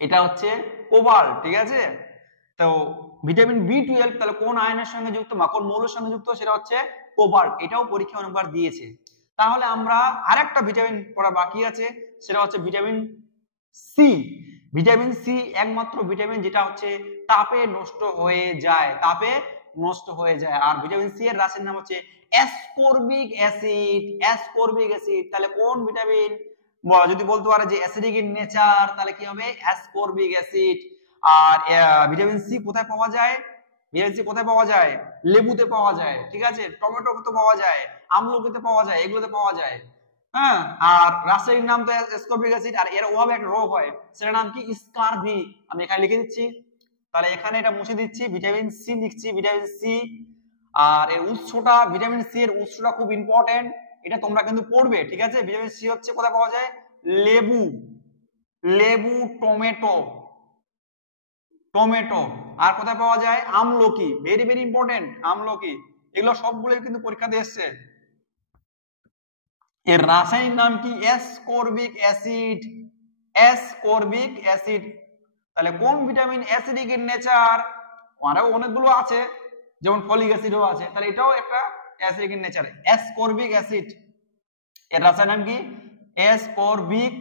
এটা হচ্ছে কোবাল্ট, ঠিক আছে? তো ভিটামিন বি 12 তাহলে কোন আয়নের সঙ্গে যুক্ত বা কোন মৌলের সঙ্গে যুক্ত, সেটা হচ্ছে কোবাল্ট। এটাও পরীক্ষা অনেকবার দিয়েছে। তাহলে আমরা আরেকটা ভিটামিন পড়া বাকি আছে, সেটা হচ্ছে ভিটামিন সি। ভিটামিন সি একমাত্র ভিটামিন যেটা হচ্ছে তাপে নষ্ট হয়ে যায়, তাপে নষ্ট হয়ে যায়। আর ভিটামিন সি এর রাসায়নিক নাম হচ্ছে অ্যাসকর্বিক অ্যাসিড। অ্যাসকর্বিক অ্যাসিড তাহলে কোন ভিটামিন, যদি বলতে পারে যে অ্যাসিডিক ইন নেচার, তাহলে কি হবে অ্যাসকর্বিক অ্যাসিড। আর ভিটামিন সি কোথায় পাওয়া যায়? ভিটামিন সি কোথায় পাওয়া যায়? লেবুতে পাওয়া যায়, ঠিক আছে, টমেটোতে পাওয়া যায়, আমলকিতে পাওয়া যায়, এগুলোতে পাওয়া যায়। হ্যাঁ, আর রাসায়নিক নাম তো অ্যাসকর্বিক অ্যাসিড। আর এর অভাবে একটা রোগ হয়, সেটার নাম কি? স্কারভি। আমি এখানে লিখে দিচ্ছি, তাহলে এখানে এটা মুছে দিচ্ছি, ভিটামিন সি লিখছি, ভিটামিন সি। আর এর উৎসটা, ভিটামিন সি এর উৎসটা খুব ইম্পর্টেন্ট, এটা তোমরা কিন্তু পড়বে, ঠিক আছে। ভিটামিন সি হচ্ছে কোথায় পাওয়া যায়? লেবু, লেবু, টমেটো, টমেটো। আর কোথায় পাওয়া যায়? আমলকি, ভেরি ভেরি ইম্পর্টেন্ট, আমলকি। এগুলো সবগুলোই কিন্তু পরীক্ষাতে এসছে। এর রাসায়নিক নাম কি? Ascorbic acid, ascorbic acid. তাহলে কোন ভিটামিন অ্যাসিডিক ইন নেচার? আরো অনেকগুলো আছে, যেমন ফলিক অ্যাসিডও আছে, তাহলে এটাও একটা acidic in nature, ascorbic acid. এর রাসায়নিক নাম কি? অ্যাসকর্বিক,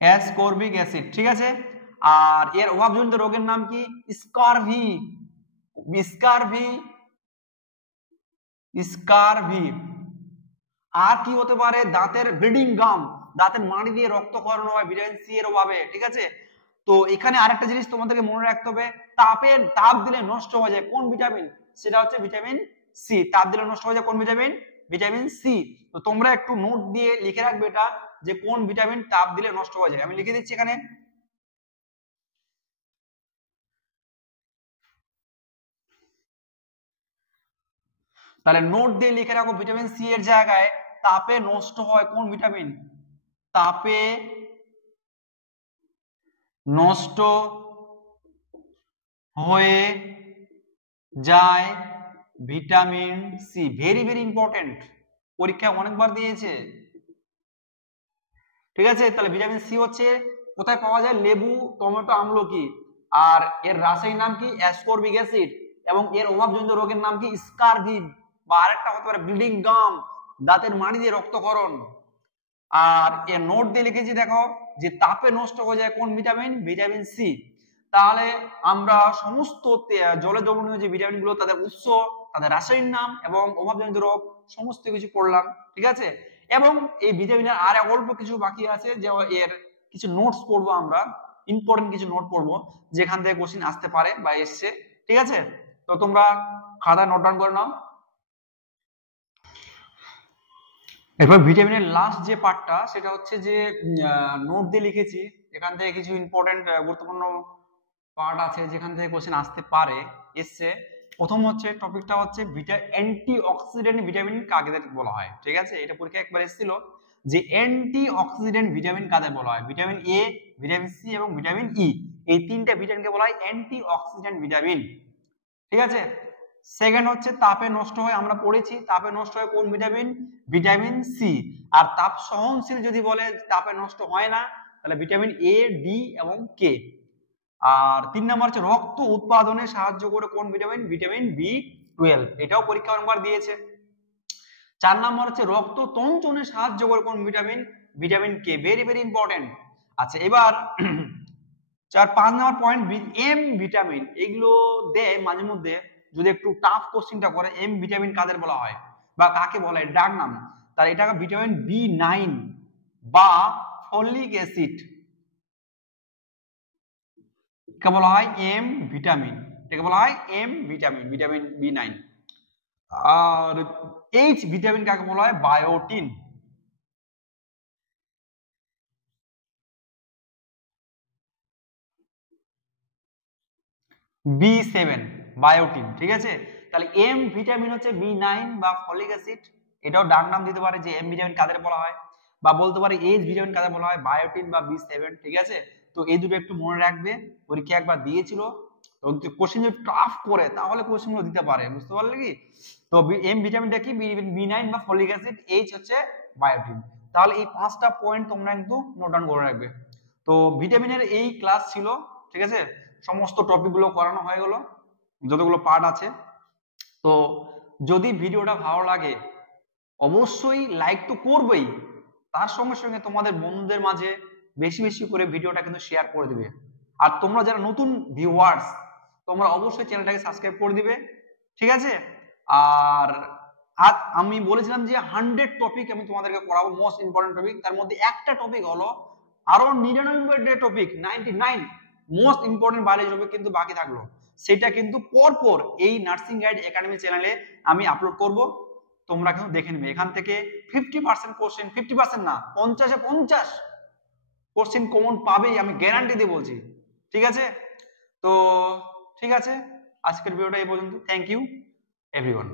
অ্যাসকর্বিক অ্যাসিড, ঠিক আছে। আর এর অভাবজনিত রোগের নাম কি? Scurvy, scurvy, scurvy. আর কি হতে পারে? দাঁতের ব্লিডিং গাম, দাঁতের মাড়ি দিয়ে রক্তক্ষরণ হয় ভিটামিন সি এর অভাবে, ঠিক আছে। তো এখানে আরেকটা জিনিস তোমাদেরকে মনে রাখতে হবে, তাপ দিলে নষ্ট হয়ে যায় কোন ভিটামিন? সেটা হচ্ছে ভিটামিন সি। তাপ দিলে নষ্ট হয়ে যায় কোন ভিটামিন? Vitamin C. তো তোমরা একটু নোট দিয়ে লিখে রাখবে এটা, যে কোন ভিটামিন তাপ দিলে নষ্ট হয়ে যায়। আমি লিখে দিচ্ছি এখানে, তাহলে নোট দিয়ে লিখে রাখো, ভিটামিন সি এর জায়গায় তাপে নষ্ট হয় কোন ভিটামিন? তাপে নষ্ট হয়ে যায় vitamin C. Very very important, পরীক্ষায় অনেকবার দিয়েছে, ঠিক আছে। তাহলে ভিটামিন সি হচ্ছে কোথায় পাওয়া যায়? লেবু, টমেটো, আমলকি। আর এর রাসায়নিক নাম কি? Ascorbic acid. এবং এর অভাবজনিত রোগের নাম কি? স্কারভি, বা আরেকটা হতে পারে ব্লিডিং গাম, দাঁতের মাড়ি দিয়ে রক্তক্ষরণ। আর এর নোট দিয়ে লিখেছি দেখো, যে তাপে নষ্ট হয়ে যায় কোন ভিটামিন? Vitamin C. তাহলে আমরা সমস্ত জলে দ্রবণীয় যে ভিটামিন গুলো, তাদের উৎস, তাদের রাসায়নিক নাম এবং অভাবজনিত রোগ সমস্ত কিছু পড়লাম, ঠিক আছে। এবং এই ভিটামিনের আর অল্প কিছু বাকি আছে, যে এর কিছু নোটস পড়বো আমরা, ইম্পর্টেন্ট কিছু নোট পড়বো, যেখান থেকে কোশ্চিন আসতে পারে বা এসছে, ঠিক আছে। তো তোমরা খাতায় নোট ডাউন করে নাও। এরপর ভিটামিনের লাস্ট যে পার্টটা, সেটা হচ্ছে যে নোট দিয়ে লিখেছি, এখান থেকে কিছু ইম্পর্টেন্ট গুরুত্বপূর্ণ পার্ট আছে যেখান থেকে কোশ্চেন আসতে পারে, এসছে। প্রথম হচ্ছে টপিকটা হচ্ছে অ্যান্টি অক্সিডেন্ট ভিটামিন কাদের বলা হয়, ঠিক আছে। এটা পরীক্ষা একবার এসেছিল, যে অ্যান্টি অক্সিডেন্ট ভিটামিন কাদের বলা হয়? ভিটামিন এ, ভিটামিন সি এবং ভিটামিন ই, এই তিনটা ভিটামিনকে বলা হয় অ্যান্টি অক্সিডেন্ট ভিটামিন, ঠিক আছে। সেকেন্ড হচ্ছে তাপে নষ্ট হয়, আমরা পড়েছি তাপে নষ্ট হয় কোন ভিটামিন? Vitamin C. আর তাপ সহনশীল যদি বলে তাপে নষ্ট হয় না, তাহলে ভিটামিন এ, ডি এবং কে। আর 3 নম্বর হচ্ছে রক্ত উৎপাদনে সাহায্য করে কোন ভিটামিন? ভিটামিন বি 12, এটাও পরীক্ষা অনেকবার দিয়েছে। 4 নম্বর হচ্ছে রক্ত তঞ্চনে সাহায্য করে কোন vitamin? Vitamin K, very very important. আচ্ছা, এবার 5 নম্বর পয়েন্ট, এম ভিটামিন, এগুলো দেয় মাঝে মধ্যে, যদি একটু টাফ কোশ্চেনটা করে, এম ভিটামিন কাদের বলা হয় বা কাকে বলা হয়, ডাক নাম, তার এটা ভিটামিন বি9 বা ফলিক অ্যাসিড, কে বলা হয় এম ভিটামিন, এটাকে বলা হয় এম ভিটামিন, ভিটামিন বি9। আর এইচ ভিটামিন কাকে বলা হয়? বায়োটিন। বি7 বায়োটিন, ঠিক আছে। তাহলে এম ভিটামিন হচ্ছে বি9 বা ফলিক অ্যাসিড, এটাও ডাক নাম দিতে পারে যে এম ভিটামিন কাদের বলা হয়, বা বলতে পারে এইচ ভিটামিন কাদের বলা হয়? বায়োটিন বা বি7, ঠিক আছে। তো এই দুটো একটু মনে রাখবে, পরীক্ষা একবার দিয়েছিল, তো কোশ্চেন যদি টাফ করে তাহলে কোশ্চেন গুলো দিতে পারে, বুঝতে পারলে কি। তো এম ভিটামিনটা কি? বি9 বা ফলিক অ্যাসিড, এইচ হচ্ছে বায়োটিন। তাহলে এই 5টা পয়েন্ট তোমরা কিন্তু নোট ডাউন করে রাখবে। তো ভিটামিনের এই ক্লাস ছিল, ঠিক আছে, সমস্ত টপিকগুলো করানো হয়ে গেল, যতগুলো পার্ট আছে। তো যদি ভিডিওটা ভালো লাগে অবশ্যই লাইক তো করবেই, তার সঙ্গে সঙ্গে তোমাদের বন্ধুদের মাঝে বেশি বেশি করে ভিডিওটা কিন্তু শেয়ার করে দিবে। আর তোমরা যারা নতুন ভিউয়ার্স তোমরা অবশ্যই চ্যানেলটাকে সাবস্ক্রাইব করে দিবে, ঠিক আছে। আর আজ আমি বলেছিলাম যে 100 টপিক আমি তোমাদেরকে পড়াবো, মোস্ট ইম্পর্টেন্ট টপিক, তার মধ্যে একটা টপিক হলো আরো 99 topic, 99 most important biology topic কিন্তু বাকি থাকলো, সেটা কিন্তু পরপর এই নার্সিং গাইড একাডেমি চ্যানেলে আমি আপলোড করব, তোমরা কিন্তু দেখে নেবে। এখান থেকে 50% কোশ্চেন, 50% না 50-এ 50 কোশ্চেন কমন পাবেই, আমি গ্যারান্টি দিয়ে বলছি, ঠিক আছে। তো ঠিক আছে, আজকের ভিডিওটা এই পর্যন্ত। Thank you everyone.